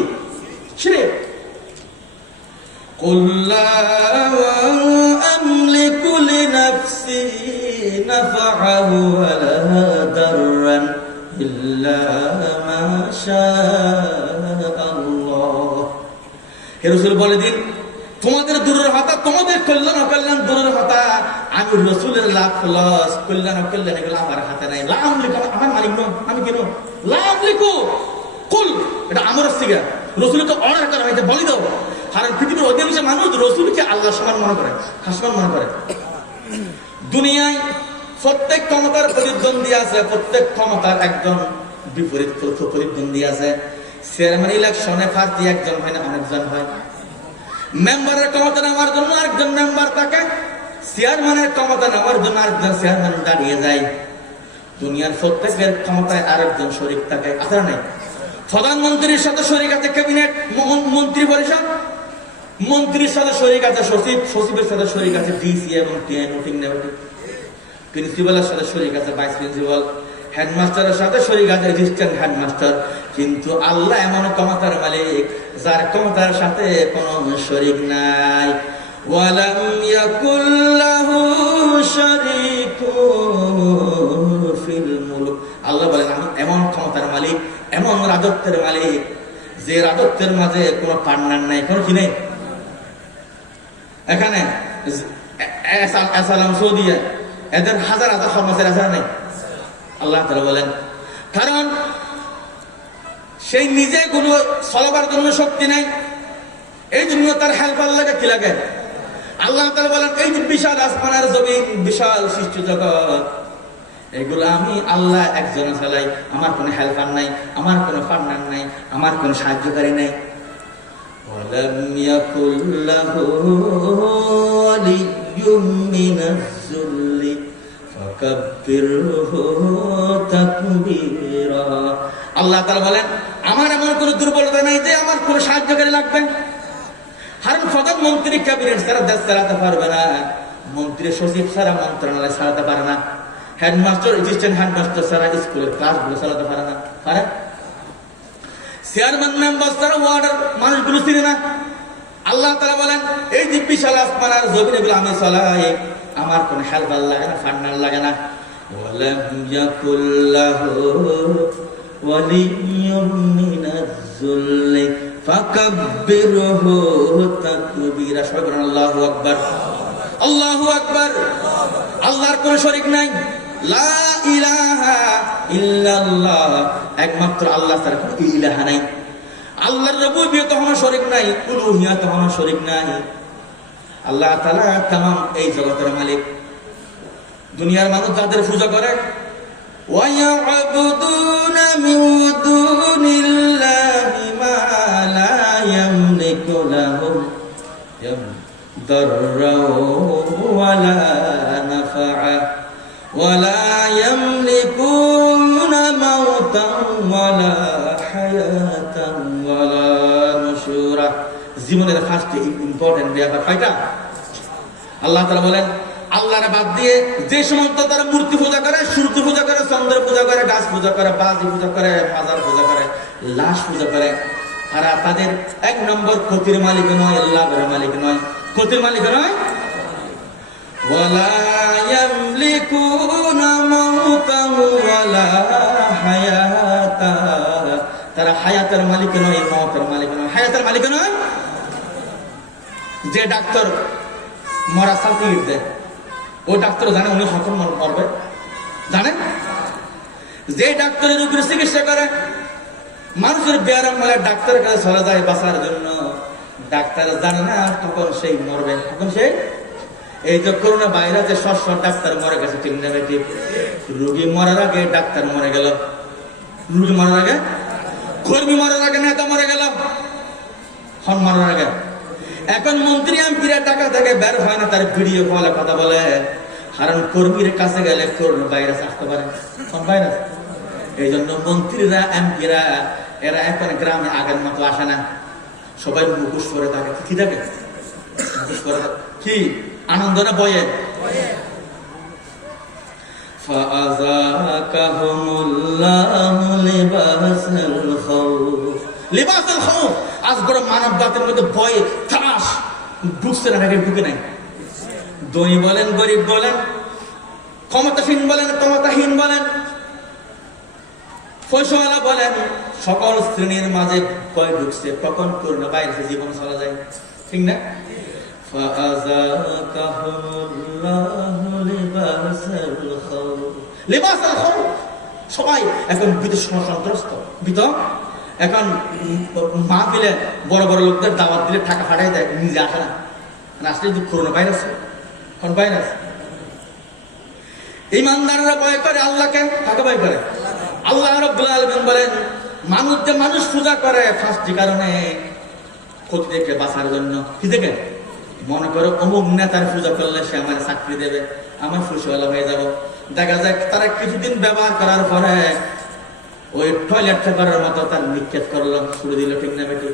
শিরক। কুল লা আমলিকু লিনাফসি নাফআহু ওয়ালা দাররান ইল্লা মা শাআল্লাহ। হে রাসূল বলে দিন, তোমাদের দূরের হতা, তোমাদের কল্যাণ অকল্যাণ দূরের হতা, আমি রাসূলের লাভ লস কল্যাণ অকল্যাণ এগুলো আমার হাতে নাই। লা আমলিকু, আমার মালিক নয়, আমি কেন লা আমলিকু। কুল, এটা আমার সিগা, রাসূলকে অর্ডার করা হয়েছে, বলি দাও। কারণ পৃথিবীর অধিকাংশ মানুষ রাসূলকে আল্লাহ সমান মনে করে, সমান মনে করে। দুনিয়ায় প্রত্যেক ক্ষমতার প্রতিদ্বন্দ্বী আছে, প্রত্যেক ক্ষমতার একজন বিপরীত প্রতিদ্বন্দ্বী আছে। চেয়ারম্যান ইলেকশনে প্রার্থী একজন হয় না, অনেকজন হয়। মেম্বারের ক্ষমতা নেওয়ার জন্য আরেকজন মেম্বার থাকে, চেয়ারম্যানের ক্ষমতা নেওয়ার জন্য আরেকজন চেয়ারম্যান দাঁড়িয়ে যায়। দুনিয়ার প্রত্যেকের ক্ষমতায় আরেকজন শরীক থাকে, আছে না নাই? প্রধানমন্ত্রীর সাথে শরীক আছে ক্যাবিনেট মন্ত্রী পরিষদ, মন্ত্রীর সাথে শরীক আছে সচিব, সচিবের সাথে শরীক আছে ডিসি এবং নোটিং নেওয়াটি, প্রিন্সিপালের সাথে শরীক আছে ভাইস প্রিন্সিপাল, হেডমাস্টারের সাথে শরীক আছে অ্যাসিস্ট্যান্ট হেডমাস্টার। কিন্তু আল্লাহ এমন ক্ষমতার মালিক যার ক্ষমতার সাথে কোনো শরীক নাই। ওয়ালাম ইয়াকুল লাহু শারীকুন ফিল মুলক। আল্লাহ বলেন, আমি এমন ক্ষমতার মালিক, এমন রাজত্বের মালিক যে রাজত্বের মাঝে কোনো পার্টনার নাই, কোনো কি নেই। এখানে এসালাম সৌদিয়া, এদের হাজার হাজার কর্মচারী আছে নেই? আল্লাহ তাআলা বলেন, কারণ সেই নিজে কোনো চলবার জন্য শক্তি নাই, এই জন্য তার হেল্পার লাগে, কি লাগে? আল্লাহ তাআলা বলেন, এই যে বিশাল আসমানের জমিন, বিশাল সৃষ্টি জগৎ, এগুলো আমি আল্লাহ একজনে চালাই, আমার কোনো হেল্পার নাই, আমার কোনো পার্টনার নাই, আমার কোনো সাহায্যকারী নাই। ওয়ালাম ইয়াকুল লাহু ওয়ালিয়্যুম মিনাজ যুল্লি ফাকাব্বিরহু তাকবীরা। আল্লাহ তাআলা বলেন, আমার এমন কোনো দুর্বলতা নাই যে আমার কোনো সাহায্যকারী লাগবে। কারণ প্রধানমন্ত্রী ক্যাবিনেট ছাড়া দেশ চালাতে পারবে না, মন্ত্রী সচিব ছাড়া মন্ত্রণালয় চালাতে পারে না, হেডমাস্টার অ্যাসিস্ট্যান্ট হেডমাস্টার ছাড়া স্কুলের ক্লাসগুলো চালাতে পারে না, পারে? চেয়ারম্যান মেম্বার ছাড়া ওয়ার্ডের মানুষগুলো চিনে না। আল্লাহ তাআলা বলেন, এই যে বিশাল আসমান আর জমিন এগুলো আমি চালাই, আমার কোনো হেল্পার লাগে না, পার্টনার লাগে না। ওয়ালাম ইয়াকুল লাহু ওয়ালিয়্যুম মিনাজ যুল্লি ফাকাব্বিরহু তাকবীরা। সবাই বলেন আল্লাহু আকবার, আল্লাহু আকবার। আল্লাহর কোনো শরীক নাই, লা ইলাহা ইল্লাল্লাহ, একমাত্র আল্লাহ ছাড়া কোনো ইলাহা নাই। আল্লাহর রুবুবিয়ত হওয়ার শরীক নাই, উলুহিয়াত হওয়ার শরীক নাই। আল্লাহ তাআলা তামাম এই জগতের মালিক। দুনিয়ার মানুষ তাদের পূজা করে, ওয়া ইয়াবুদুনা মিন দুনিল্লাহি মা লা ইয়ামলিকু লাহুম দাররাও ওয়ালা নাফআ ওয়ালা ইয়ামলিকুনা মাউতান ওয়ালা হায়াতান ওয়ালা নুশুরা। জীবনের ফার্স্ট ইম্পর্টেন্ট ব্যাপার কয়টা? আল্লাহ তাআলা বলেন, আল্লাহর বাদ দিয়ে যে সমস্ত তারা মূর্তি পূজা করে, সূর্য পূজা করে, চন্দ্র পূজা করে, গাছ পূজা করে, বাজি পূজা করে, মাজার পূজা করে, লাশ পূজা করে, তারা তাদের এক নম্বর ক্ষতির মালিক নয়, লাভের মালিক নয়। ক্ষতির মালিক নয়, ওয়ালা ইয়ামলিকুনা মাউতান ওয়ালা হায়াতা, তারা হায়াতের মালিক নয়, মওতের মালিক নয়। হায়াতের মালিক নয়, যে ডাক্তার মরা সার্টিফিকেট দেয়, ওই ডাক্তার জানে উনি কখন মরবে? জানেন? যে ডাক্তারের উপরে চিকিৎসা করে, মানুষের ব্যায়াম হলে ডাক্তারের কাছে চলে যায় বাঁচার জন্য। ডাক্তার জানে না কখন সেই মরবে, কখন সেই এই যে করোনা ভাইরাসে সব ডাক্তার মরে গেছে, ঠিক না ঠিক? রোগী মরার আগে ডাক্তার মরে গেল, রোগী মরার আগে, কর্মী মরার আগে নেতা মরে গেল, হন মরার আগে। এখন মন্ত্রী এমপিরা টাকা থেকে বের হয় না, তার ভিডিও কলে কথা বলে, কারণ কর্মীর কাছে গেলে করোনা ভাইরাস আসতে পারে, কোন ভাইরাস। এই জন্য মন্ত্রীরা এমপিরা এরা এখন গ্রামে আগের মতো আসে না, সবাই মুখোশ করে থাকে। কি থাকে? মুখোশ করে কি আনন্দ না বয়ে? আজ বড় মানব জাতির মধ্যে ভয়ে ত্রাস ঢুকছে না, ঢুকে নাই। ধনী বলেন, গরিব বলেন, ক্ষমতাসীন বলেন, ক্ষমতাহীন বলেন, পয়সাওয়ালা বলেন, সকল শ্রেণীর মাঝে ভয় ঢুকছে। কখন করোনা ভাইরাসে জীবন চলা যায়, ঠিক না? সবাই এখন বিদেশ সন্ত্রস্ত, বিত এখন মা দিলে বড় বড় লোকদের দাওয়াত দিলে টাকা ফাটাই দেয়, নিজে আসে না। আসলে যদি করোনা ভাইরাস, কোন ভাইরাস? ইমানদাররা ভয় করে আল্লাহকে, কাকে ভয় করে? আল্লাহ রাব্বুল আলামিন বলেন, মানুষ যে মানুষ পূজা করে ফার্স্ট কারণে ক্ষতি থেকে বাঁচার জন্য। কি থেকে? মনে করো অমুক নেতার পূজা করলে সে আমার চাকরি দেবে, আমার ফুসওয়ালা হয়ে যাব। দেখা যায় তারা কিছুদিন ব্যবহার করার পরে ওই টয়লেট পেপারের মতো তার নিক্ষেপ করলো, ছুড়ে দিল, ঠিক না বেটি?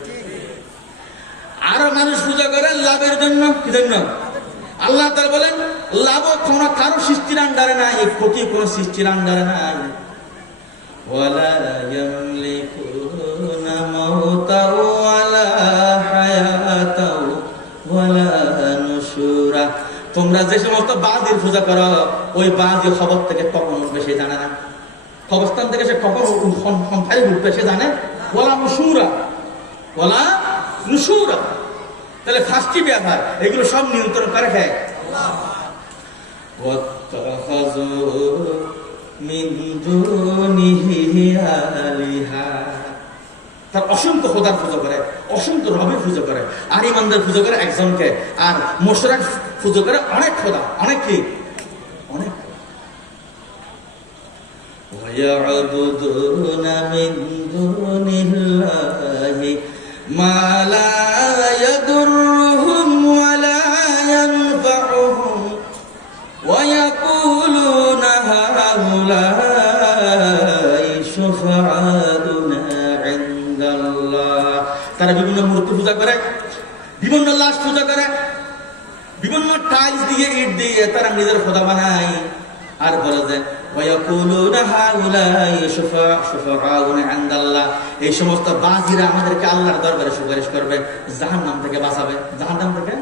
আরো মানুষ পূজা করে লাভের জন্য। কি জন্য? আল্লাহ তাআলা বলেন, লাভ কোনো কারো সৃষ্টির আন্ডারে নাই, ক্ষতি কোনো সৃষ্টির আন্ডারে নাই। ওয়ালা ইয়ামলিকুনা মাউতা ওয়ালা হায়াতা ওয়ালা নুশুরা। তোমরা যে সমস্ত বাজির পূজা করো, ওই বাজি খবর থেকে কখন উঠবে সে জানে না, কবরস্থান থেকে সে কখন সংখ্যায় উঠবে সে জানে। ওয়ালা নুশুরা, ওয়ালা নুশুরা। তাহলে ফার্স্টই ব্যাপার, এগুলো সব নিয়ন্ত্রণ করে খায় আল্লাহ। ওয়াত্তাখাযু মিন দুনিহি আলিহা। তার অসংখ্য খোদার পূজা করে, অসংখ্য রবের পূজা করে। আর ইমানদার পূজা করে একজনকে, আর মুশরিক পূজা করে অনেক খোদা, অনেক কি, অনেক। ওয়ায়াবুদুনা মিন দুনিল্লাহি মা লা ইয়াদুররুহুম ওয়া লা ইয়ানফাউহুম ওয়া ইয়াকুলুনা হাউলাই শুফাআতুনা ইনদাল্লাহ। তারা বিভিন্ন মূর্তি পূজা করে, বিভিন্ন লাশ পূজা করে, বিভিন্ন টাইলস দিয়ে, ইট দিয়ে তারা নিজের খোদা বানায়। আর বলে যে ওয়ায়াকুলুনা হাউলাই শুফাআতুনা ইনদাল্লাহ, এই সমস্ত বাজিরা আমাদেরকে আল্লাহর দরবারে সুপারিশ করবে, জাহান্নাম থেকে বাঁচাবে। জাহান্নাম থেকে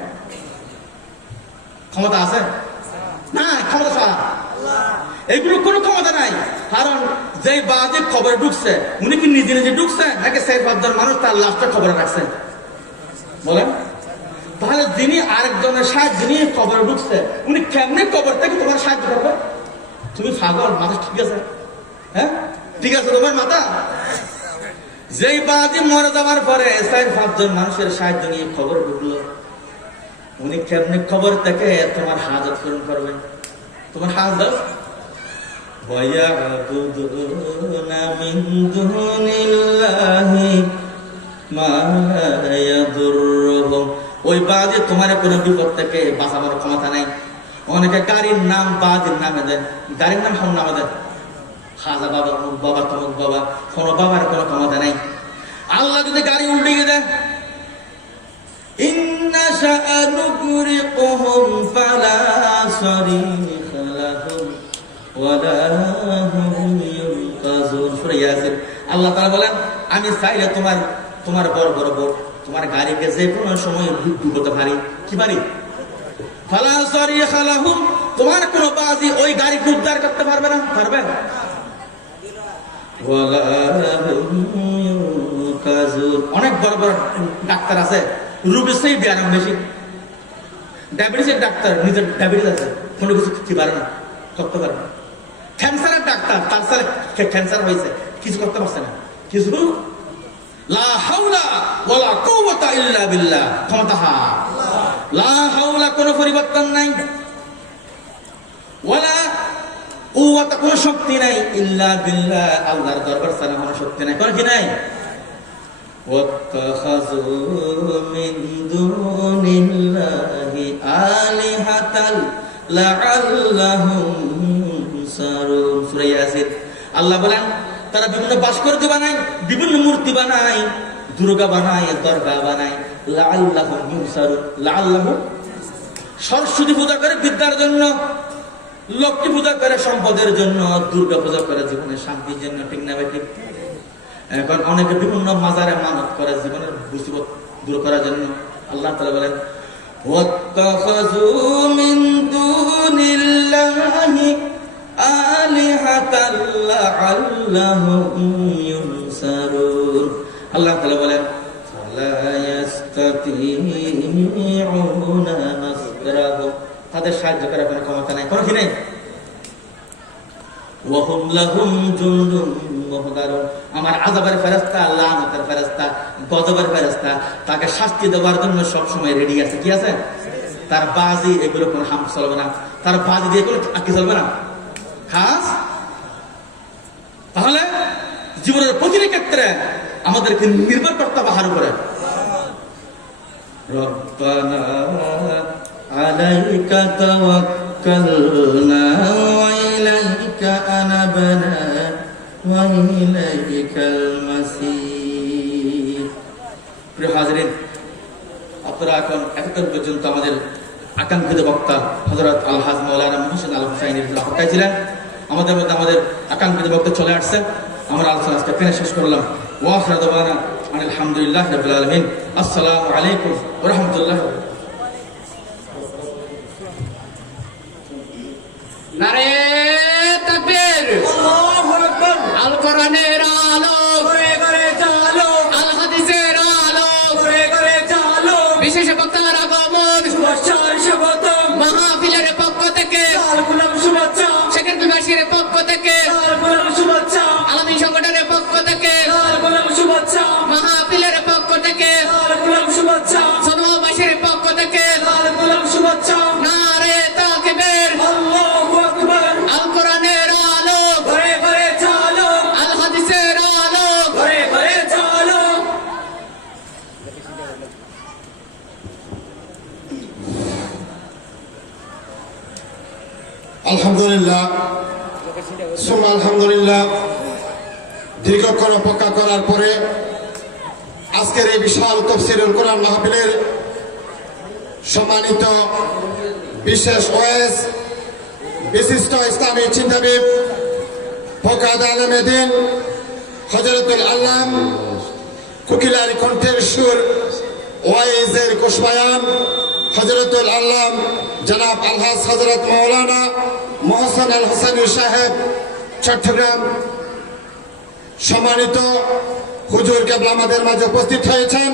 ক্ষমতা আছে না? ক্ষমতা ছাড়া এগুলো কোনো ক্ষমতা নাই। কারণ যে বাজে খবরে ঢুকছে, উনি কি নিজে নিজে ঢুকছে নাকি 4-5 মানুষ তার লাশটা খবরে রাখছে? বলেন। তাহলে যিনি আরেকজনের সাহায্য নিয়ে খবরে ঢুকছে, উনি কেমনে খবর থেকে তোমার সাহায্য করবে? তুমি পাগল, মাথা ঠিক আছে? হ্যাঁ, ঠিক আছে তোমার মাথা? যেই বাজে মরে যাওয়ার পরে 4-5 মানুষের সাহায্য নিয়ে খবর ঢুকলো, উনি কেমনে খবর থেকে তোমার হাজত পূরণ করবে? তোমার হাজত ওয়ায়াবুদুনা মিন দুনিল্লাহি মা লা ইয়াদুররুহুম। ওই বাজে তোমার কোনো বিপদ থেকে বাঁচানোর ক্ষমতা নাই। অনেকে গাড়ির নাম বাজের নামে দেন, গাড়ির নাম সব নামে দেন, খাজা বাবা, অমুক বাবা, তমুক বাবা। কোনো বাবার কোনো ক্ষমতা নাই। আল্লাহ যদি গাড়ি উল্টে দেয়, ইন্না শাআনুগরিকুহুম ফালা সারিখা লাহুম ওয়ালা হুম ইউনকাযুন। সূরা ইয়াসিন। আল্লাহ তাআলা বলেন, আমি চাইলে তোমার বড় বড় বোট, তোমার গাড়িকে যে কোনো সময় ডুবোতে পারি। কি পারি? ফালা সারিখা লাহুম, তোমার কোনো বাজি ওই গাড়িকে উদ্ধার করতে পারবে না, পারবে? ওয়ালা হুম ইউনকাযুন। অনেক বড় বড় ডাক্তার আছে, রোগীর সেই ব্যায়াম বেশি। ডায়াবেটিসের ডাক্তার, নিজের ডায়াবেটিস আছে, কোনো কিছু কি পারে না, করতে পারে না। ক্যান্সারের ডাক্তার, তার সাথে ক্যান্সার হয়েছে, কিছু করতে পারছে না, কিছু লা হাওলা ওয়ালা কুওয়াতা ইল্লা বিল্লাহ, ক্ষমতাহা লা হাওলা, কোনো পরিবর্তন নাই, ওয়ালা কুওয়াতা, কোনো শক্তি নাই, ইল্লা বিল্লাহ, আল্লাহর দরবার ছাড়া কোনো শক্তি নাই, কোনো কি নাই। ওয়াত্তাখাযু মিন দুনিল্লাহি আলিহাতাল লাআল্লাহুম ইনসারুন। সূরা ইয়াসিন। আল্লাহ বলেন তারা বিভিন্ন ভাস্কর্য বানায়, বিভিন্ন মূর্তি বানায়, দুর্গা বানায়, দরগা বানায়, লাআল্লাহুম ইনসারুন, লাআল্লাহুম, সরস্বতী পূজা করে বিদ্যার জন্য, লক্ষ্মী পূজা করে সম্পদের জন্য, দুর্গা পূজা করে জীবনের শান্তির জন্য, ঠিক না ভাই? ঠিক। এখন অনেকে বিভিন্ন মাজারে মানত করে জীবনের মুসিবত দূর করার জন্য। আল্লাহ তাআলা বলেন ওয়াত্তাখাযু মিন দুনিল্লাহি আলিহাতাল লাআল্লাহুম ইনসারুন। আল্লাহ তাআলা বলেন ফালা ইস্তাতিউনা নাসরাহুম, তাদের সাহায্য করার কোনো ক্ষমতা নাই, কোনো কি নাই। ওয়াহুম লাহুম জুনদুন মুহদারুন, আমার আযাবের ফেরেশতা, লানাতের ফেরেশতা, গজবের ফেরেশতা তাকে শাস্তি দেওয়ার জন্য সব সময় রেডি আছে। কি আছে? তার বাজি, এগুলো কোনো হাম চলবে না, তার বাজি দিয়ে কোনো আকি চলবে না, খাস। তাহলে জীবনের প্রতিটি ক্ষেত্রে আমাদেরকে নির্ভর করতে হবে হার উপরে। রব্বানা আলাইকা তাওয়াক্কালনা ওয়া ইলাইকা আনাবনা ওয়া ইলাইকাল মাসির। প্রিয় হাজিরিন, আপনারা এখন এতক্ষণ পর্যন্ত আমাদের আকাঙ্ক্ষিত বক্তা হযরত আলহাজ মাওলানা মুহসিন আল হুসাইনির অপেক্ষায় ছিলেন। আমাদের মধ্যে আমাদের আকাঙ্ক্ষিত বক্তা চলে আসছে। আমরা আলোচনা আজকে এখানে শেষ করলাম। ওয়া আখিরু দাওয়ানা আলহামদুলিল্লাহি রাব্বিল আলামিন। আসসালামু আলাইকুম ওয়া রাহমাতুল্লাহ। নারে তাকবীর, আল্লাহু আকবার। আল কোরআনের আলো ঘরে ঘরে চালো, আল হাদিসের আলো ঘরে ঘরে চালো। বিশেষ বক্তার আগমন, শুভেচ্ছার স্বাগতম। মাহফিলের পক্ষ থেকে লাল গোলাপ শুভেচ্ছা, শেখের বিবাসীর পক্ষ থেকে লাল গোলাপ শুভেচ্ছা, আলামী সংগঠনের পক্ষ থেকে লাল গোলাপ শুভেচ্ছা, মাহফিলের পক্ষ থেকে লাল গোলাপ শুভেচ্ছা, সোনাবাসীর পক্ষ থেকে লাল গোলাপ শুভেচ্ছা। নারে তাকবীর, আল্লাহু আকবার। আল কোরআনের আলো ঘরে ঘরে চালো, আল হাদিসের আলো ঘরে ঘরে চালো। আলহামদুলিল্লাহ, সুম্মা আলহামদুলিল্লাহ। দীর্ঘক্ষণ অপেক্ষা করার পরে আজকের এই বিশাল তাফসীরুল কোরআন মাহফিলের সম্মানিত বিশেষ ওয়াইজ, বিশিষ্ট ইসলামী চিন্তাবিদ, ফকাদ আলেমে দ্বীন, হযরতুল আল্লাম, কোকিলার কণ্ঠের সুর, ওয়াইজের কোষবায়ান, হযরতুল আল্লাম জনাব আলহাজ হযরত মাওলানা মুহসিন আল হুসাইনি সাহেব, চট্টগ্রাম। সম্মানিত হুজুর কেবলা আমাদের মাঝে উপস্থিত হয়েছেন।